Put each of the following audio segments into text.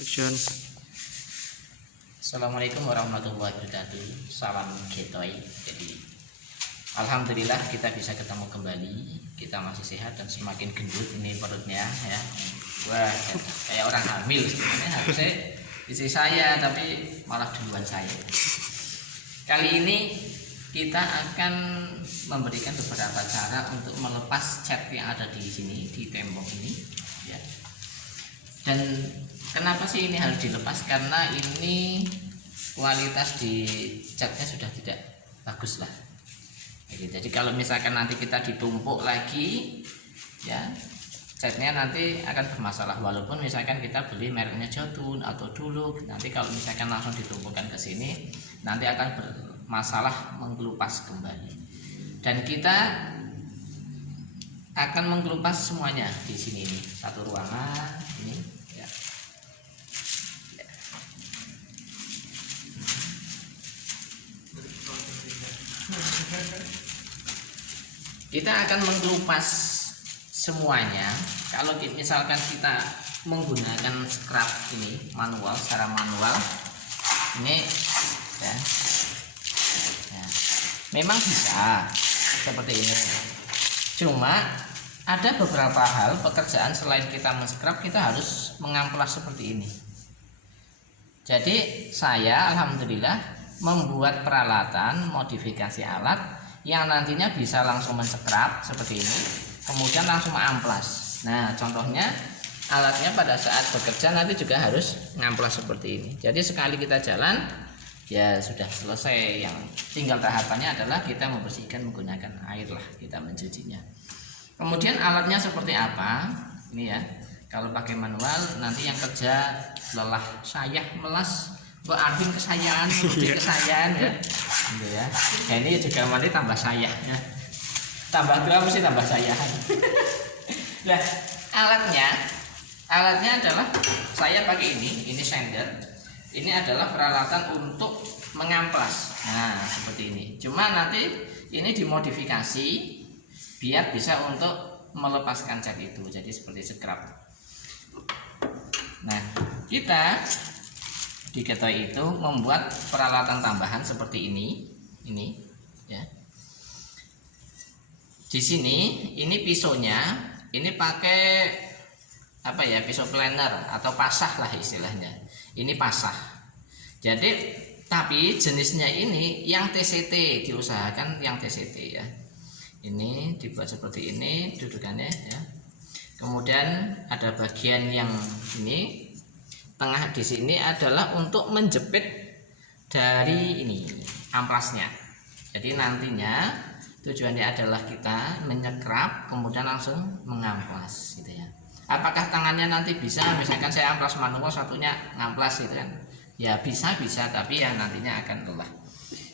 Action. Assalamualaikum warahmatullahi wabarakatuh. Salam getoy. Jadi alhamdulillah kita bisa ketemu kembali. Kita masih sehat dan semakin gendut ini perutnya ya. Wah, kayak orang hamil sebenarnya harusnya istri saya, tapi malah duluan saya. Kali ini kita akan memberikan beberapa cara untuk melepas cat yang ada di sini, di tembok ini ya. Dan kenapa sih ini harus dilepas? Karena ini kualitas di catnya sudah tidak bagus lah. Jadi kalau misalkan nanti kita ditumpuk lagi ya, catnya nanti akan bermasalah. Walaupun misalkan kita beli mereknya Jotun atau Dulux, nanti kalau misalkan langsung ditumpukkan ke sini nanti akan bermasalah mengelupas kembali. Dan kita akan mengelupas semuanya di sini nih, satu ruangan ini ya. Kita akan mengelupas semuanya. Kalau misalkan kita menggunakan scrub ini manual, secara manual ini ya, ya memang bisa seperti ini. Cuma ada beberapa hal pekerjaan selain kita men-scrub, kita harus mengamplas seperti ini. Jadi saya alhamdulillah membuat peralatan modifikasi alat yang nantinya bisa langsung men-scrub seperti ini, kemudian langsung mengamplas. Nah contohnya alatnya pada saat bekerja nanti juga harus ngamplas seperti ini. Jadi sekali kita jalan ya sudah selesai. Yang tinggal tahapannya adalah kita membersihkan menggunakan air lah, kita mencucinya. Kemudian alatnya seperti apa ini ya. Kalau pakai manual nanti yang kerja lelah sayah melas Mbak Arvin kesayaan, kesayaan ya gitu ya. Nah ini juga nanti tambah sayah ya. Tambah tua mesti tambah sayahan. Nah alatnya adalah saya pakai ini sander. Ini adalah peralatan untuk mengamplas. Nah seperti ini. Cuma nanti ini dimodifikasi biar bisa untuk melepaskan cat itu. Jadi seperti scrub. Nah kita di Getoy itu membuat peralatan tambahan seperti ini ya. Di sini ini pisaunya, ini pakai apa ya, pisau planer atau pasah lah istilahnya. Ini pasah. Jadi tapi jenisnya ini yang TCT, diusahakan yang TCT ya. Ini dibuat seperti ini dudukannya ya. Kemudian ada bagian yang ini tengah di sini adalah untuk menjepit dari ini amplasnya. Jadi nantinya tujuannya adalah kita menyekrap kemudian langsung mengamplas gitu ya. Apakah tangannya nanti bisa misalkan saya amplas manual satunya ngamplas gitu kan? Ya bisa tapi ya nantinya akan lelah.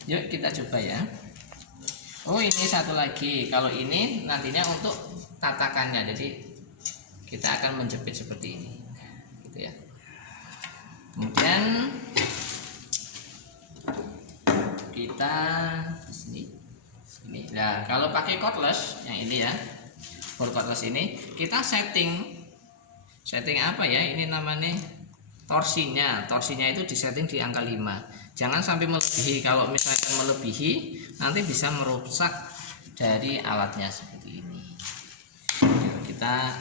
Yuk kita coba ya. Oh ini satu lagi, kalau ini nantinya untuk tatakannya. Jadi kita akan menjepit seperti ini gitu ya. Kemudian kita sini ini. Nah kalau pakai cordless yang ini ya, for cordless ini kita setting apa ya, ini namanya torsinya itu disetting di angka 5. Jangan sampai melebihi. Kalau misalkan melebihi nanti bisa merusak dari alatnya seperti ini. Kita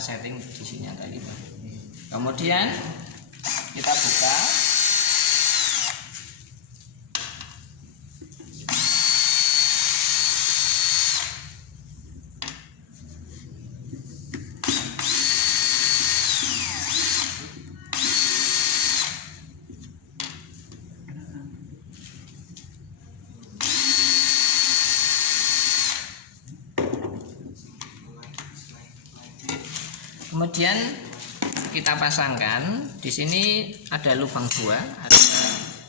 setting di sini angka 5. Kemudian kita buka. Kemudian kita pasangkan di sini ada lubang ada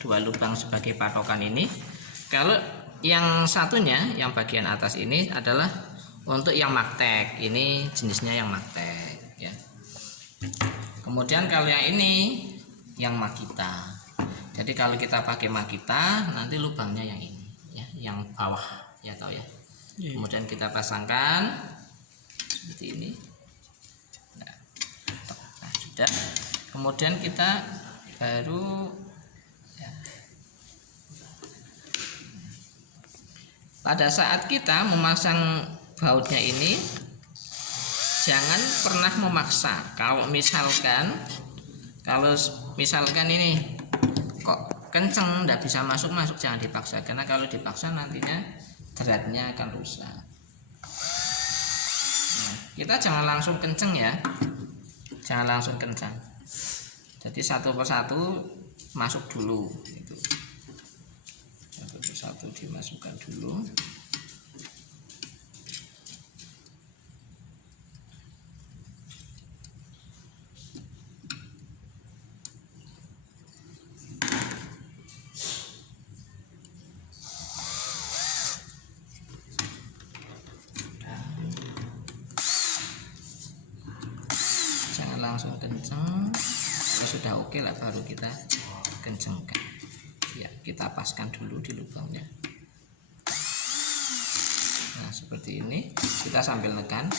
dua lubang sebagai patokan ini. Kalau yang satunya yang bagian atas ini adalah untuk yang magtek, ini jenisnya yang magtek ya. Kemudian kalau yang ini yang Makita. Jadi kalau kita pakai Makita nanti lubangnya yang ini ya, yang bawah ya, tahu ya. Kemudian kita pasangkan seperti ini. Nah, sudah. Kemudian kita baru ya, pada saat kita memasang bautnya ini jangan pernah memaksa. Kalau misalkan ini kok kenceng nggak bisa masuk jangan dipaksa, karena kalau dipaksa nantinya threadnya akan rusak. Nah, kita jangan langsung kenceng ya, jangan langsung kencang. Jadi satu persatu masuk dulu, itu satu persatu dimasukkan dulu. Langsung kenceng. Kalau sudah oke lah baru kita kencengkan ya, kita paskan dulu di lubangnya. Nah seperti ini, kita sambil nekan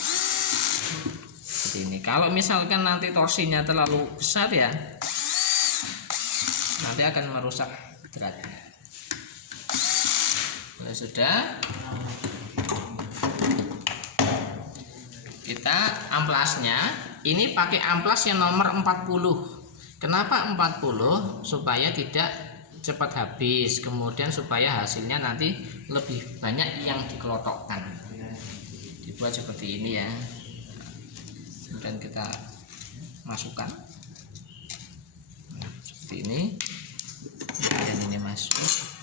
seperti ini. Kalau misalkan nanti torsinya terlalu besar ya, nanti akan merusak threadnya. Kalau sudah, kita amplasnya ini pakai amplas yang nomor 40. Kenapa 40? Supaya tidak cepat habis, kemudian supaya hasilnya nanti lebih banyak yang dikelotokkan. Dibuat seperti ini ya. Kemudian kita masukkan seperti ini, dan ini masuk.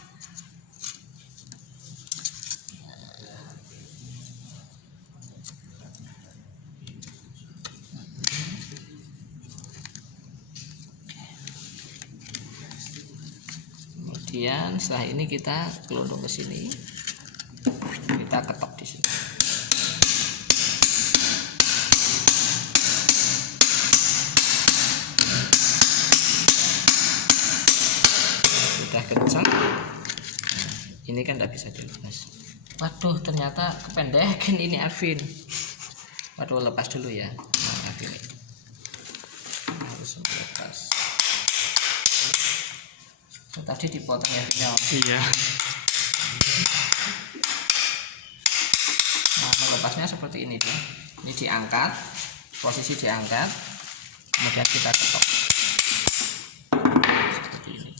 Kemudian setelah ini kita gelondong ke sini, kita ketok di sini. Sudah kencang, ini kan tidak bisa dilepas. Waduh, ternyata kependekan ini Arvin. Waduh, lepas dulu ya. Nah, ini harus lepas. Tadi dipotong ya. Iya. Nah, melepasnya seperti ini dia. Ini diangkat, posisi diangkat, kemudian kita ketok seperti ini.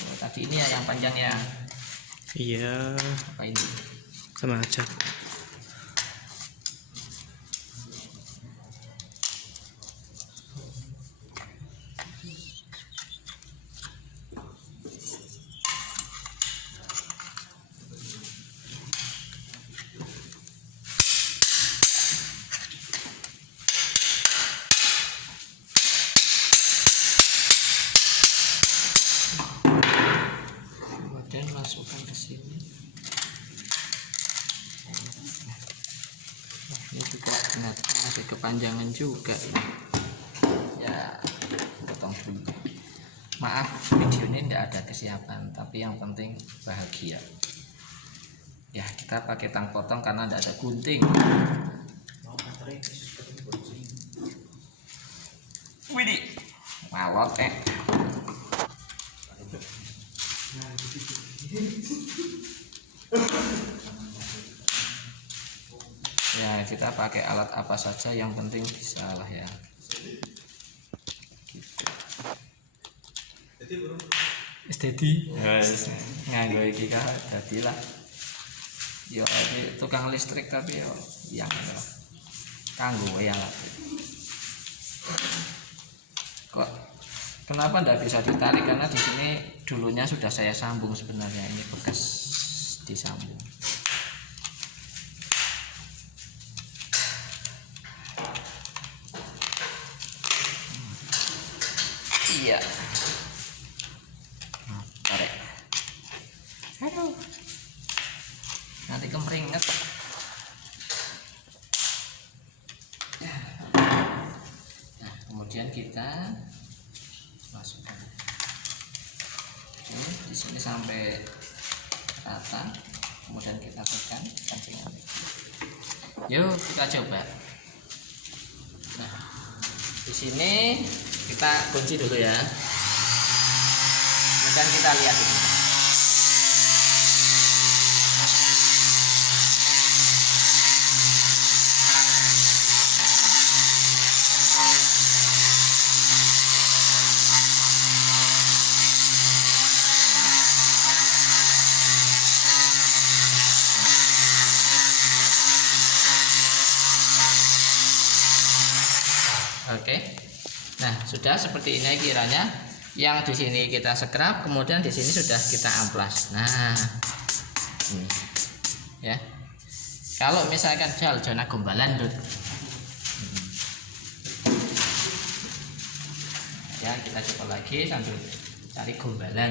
Oh, tadi ini ya yang panjang ya. Iya. Apa ini? Sama aja. Masukkan ke sini. Nah, ini juga masih kepanjangan juga ini. Ya, potong dulu. Maaf, video ini tidak ada kesiapan, tapi yang penting bahagia. Ya, kita pakai tang potong karena tidak ada gunting. Widih, malot ya, kita pakai alat apa saja yang penting bisa lah ya. Esteti nganggo iki ka dadi lah. Yo ini tukang listrik tapi yo yang kanggo ya lah. Kok kenapa ndak bisa ditarik? Karena di sini dulunya sudah saya sambung sebenarnya, ini bekas disambung. Iya. Tarik. Aduh. Nanti kemeringet. Nah, kemudian kita masukkan. Oke, di sini sampai rata. Kemudian kita tekan kancingan. Yuk kita coba. Nah, Di sini kita kunci dulu ya. Kemudian kita lihat ini. Oke. Nah, sudah seperti ini kiranya. Yang di sini kita scrub, kemudian di sini sudah kita amplas. Nah, ini ya. Kalau misalkan zona gombalan tuh, ya kita coba lagi sambil cari gombalan.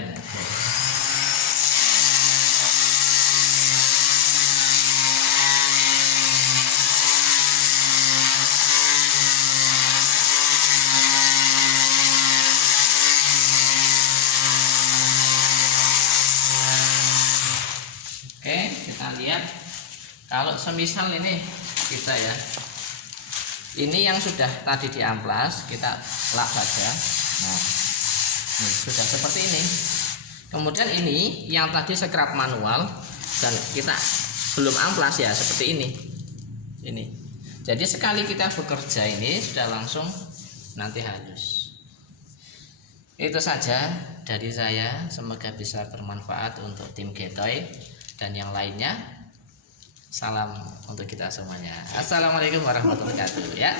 Oke, kita lihat kalau semisal ini kita ya, ini yang sudah tadi diamplas kita lap saja. Nah, ini sudah seperti ini. Kemudian ini yang tadi scrub manual dan kita belum amplas ya, seperti ini. Ini. Jadi sekali kita bekerja ini sudah langsung nanti halus. Itu saja dari saya, semoga bisa bermanfaat untuk tim Getoy dan yang lainnya. Salam untuk kita semuanya. Assalamualaikum warahmatullahi wabarakatuh ya.